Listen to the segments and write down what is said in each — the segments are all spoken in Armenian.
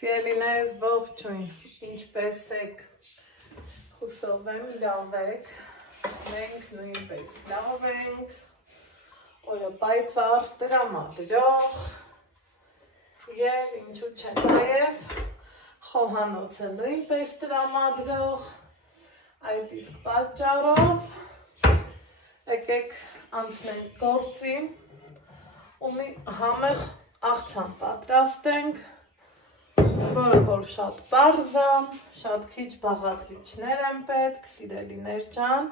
Սիրելիներս ողջույն, ինչպես եք, հուսով եմ լավ եք, մենք նույնպես լավ ենք, օրը պայծառ, տրամադրող և ինչու չէ նաև խոհանոցը նույնպես տրամադրող, այդ իսկ պատճառով եկեք անցնենք գործի ու մի համեղ աղցան պատրաստենք, որը որ շատ պարզ է, շատ քիչ բաղադրիչներ են պետք, սիրելիներ ջան,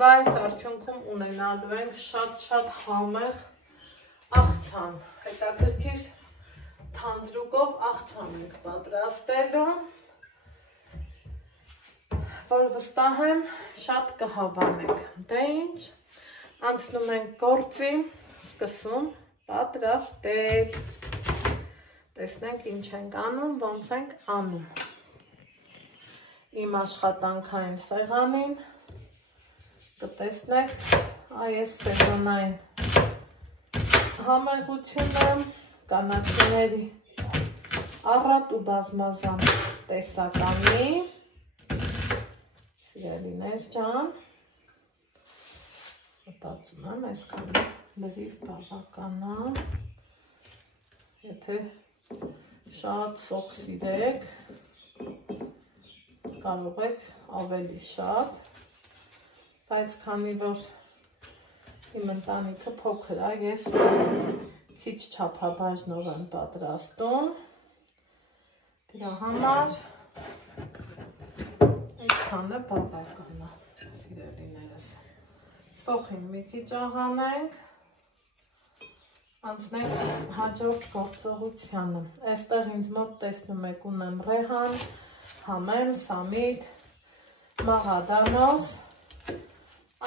բայց արդյունքում ունենալու ենք շատ համեղ աղցան, հետաքրքիր թանձրուկով աղցան ենք պատրաստելու, որ վստահ եմ շատ կհավանեք, դե ինչ, անցնում ենք գործի, սկսում պատրաստել, տեսնենք ինչ ենք անում, ոնց ենք անում, իմ աշխատանքային սեղանին, կտեսնեք այս սեզոնային համեղությունը, կանաչիների առատ ու բազմազան տեսականի, սիրելիներ ջան, մտածում եմ այսքան լրիվ բավական է, եթե շատ սոխ սիրեք, կարող եք ավելի շատ, բայց քանի որ իմ ընտանիքը փոքր է, ես քիչ չափաբաժնով եմ պատրաստում, դրա համար այսքանը բավական է, սիրելիներս, սոխին մի քիչ աղանենք, անցնենք հաջորդ գործողությանը, այստեղ ինձ մոտ տեսնում եք ունեմ ռեհան, համեմ, սամիտ, մաղադանոս,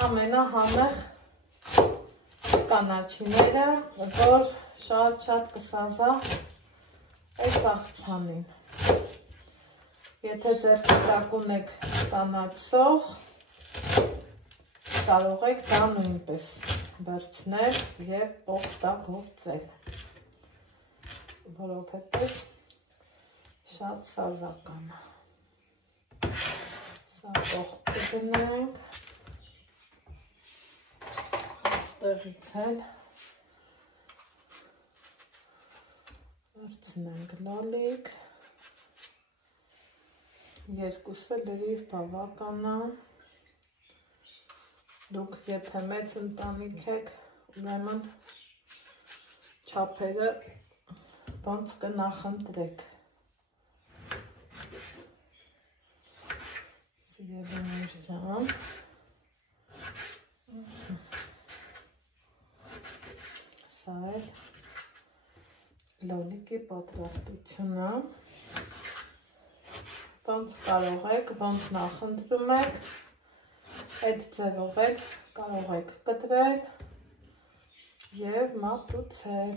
ամենահամեղ կանաչիները, որ շատ կսազա այս աղցանին, եթե ձեր կտրակուն եք կանաչ սոխ, կարող եք դա նույնպես վերցնել և օգտագործել, որովհետև շատ սազական է, սա կողքի գնենք, այստեղից էլ վերցնենք լոլիկ, երկուսը լրիվ բավական է, դուք եթե մեծ ընտանիք եք, ուրեմն չափերը ոնց կնախընտրեք, սիրելիներ ջան, սա էլ լոլիկի պատրաստությունը, ոնց կարող եք, ոնց նախընտրում եք, այդ ձևով էլ կարող եք կտրել և մատուցել,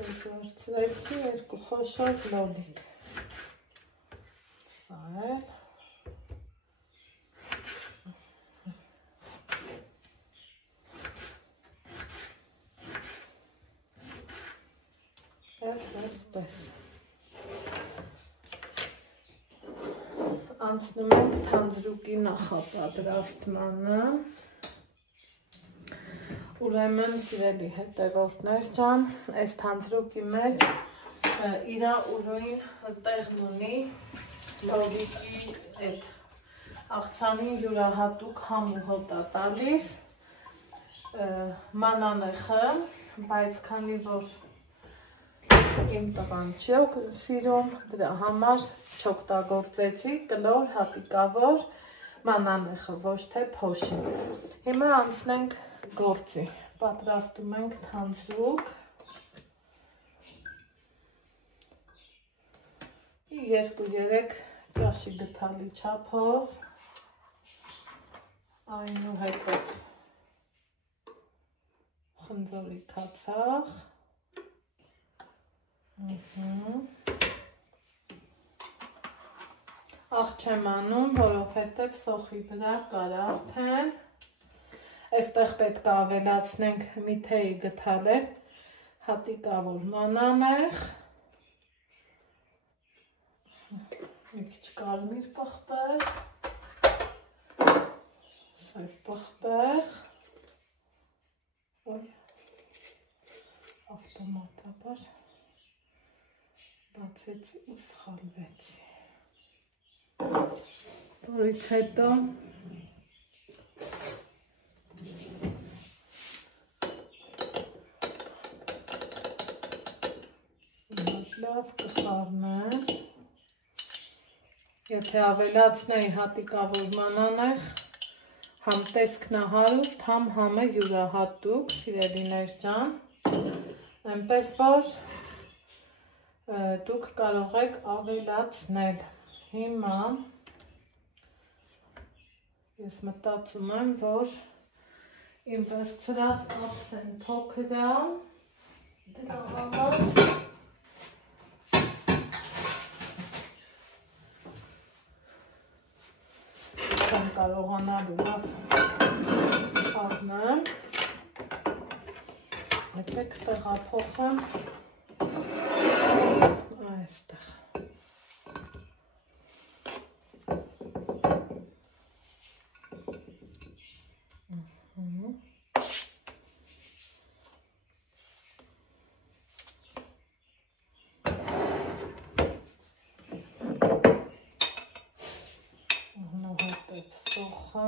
վերցրեցի երկու խոշոր լոլիկ, սա էլ, այսպես, անցնում ենք թանձրուկի նախապատրաստմանը, ուրեմն սիրելի հետևորդներ ջան, այս թանձրուկի մեջ իրա ուրույն տեղն ունի լոլիկի այդ աղցանին յուրահատուկ համ ու հոտ է տալիս, մանանեխը, բայց քանի որ իմ տղան չի սիրում, դրա համար չօգտագործեցի կլոր հատիկավոր մանանեխը, ոչ թե փոշին, հիմա անցնենք գործի, պատրաստում ենք թանձրուկ, 2-3 ճաշի գթալի չափով, այնուհետև խնձորի քացախ, աղ չեմ անում, որովհետև սոխի վրա կար արդեն, այստեղ պետք է ավելացնենք մի թեյի գթալ է, հատիկավոր մանանեխ, մի քիչ կարմիր պղպեղ, սև պղպեղ, ավտոմատաբար բացեցի ու սխալվեցի, որից հետո լավ կխառնեմ, եթե ավելացնեի հատիկավոր մանանեխ, համ տեսքն է հարուստ, համ համը յուրահատուկ, սիրելիներ ջան, այնպես որ դուք կարող եք ավելացնել։ Հիմա ես մտածում եմ, որ իմ վերցրած ափսեն փոքր է, դրա համար չեմ կարողանալու լավ խառնեմ, եկեք տեղափոխեմ այստեղ։ Սոխը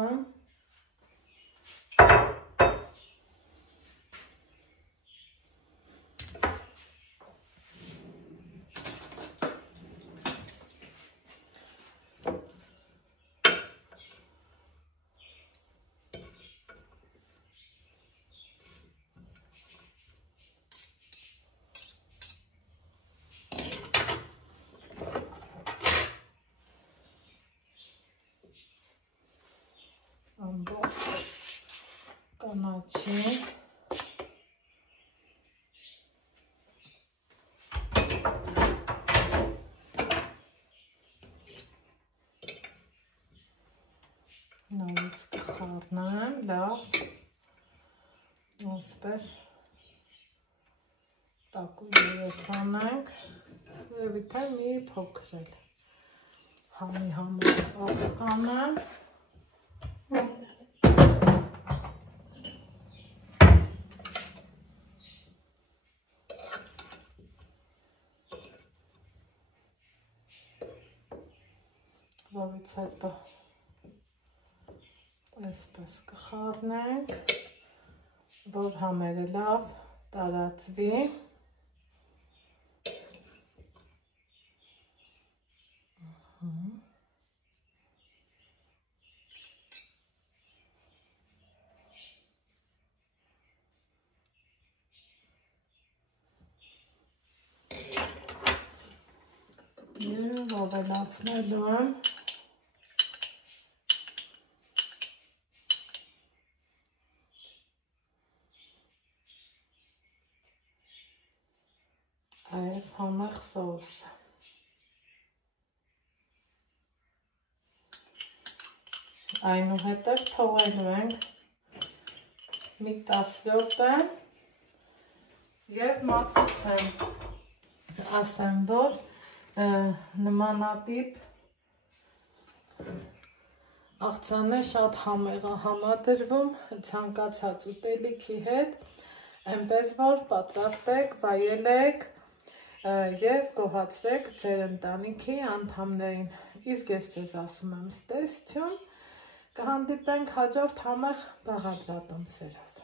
ամբողջ կանաչի նորից կխառնեմ, լավ, ասպես տակույր երես անենք, երևի թե մի փոքր էլ համի համար աղ կանեմ, որից հետո այսպես կխառնենք, որ համերը լավ տարածվի, և ավելացնելու եմ այս համեղ սոուսը։ Այնուհետև թողելու ենք մի 10 րոպե և մատուցեմ, ասեմ, որ նմանատիպ աղցանը շատ համեղ է համադրվում ցանկացած ուտելիքի հետ, այնպես որ պատրաստեք, վայելեք և գոհացրեք ձեր ընտանիքի անդամներին։ Իսկ ես ձեզ ասում եմ ստեսություն, կհանդիպենք հաջորդ համեղ բաղադրատոմսերով։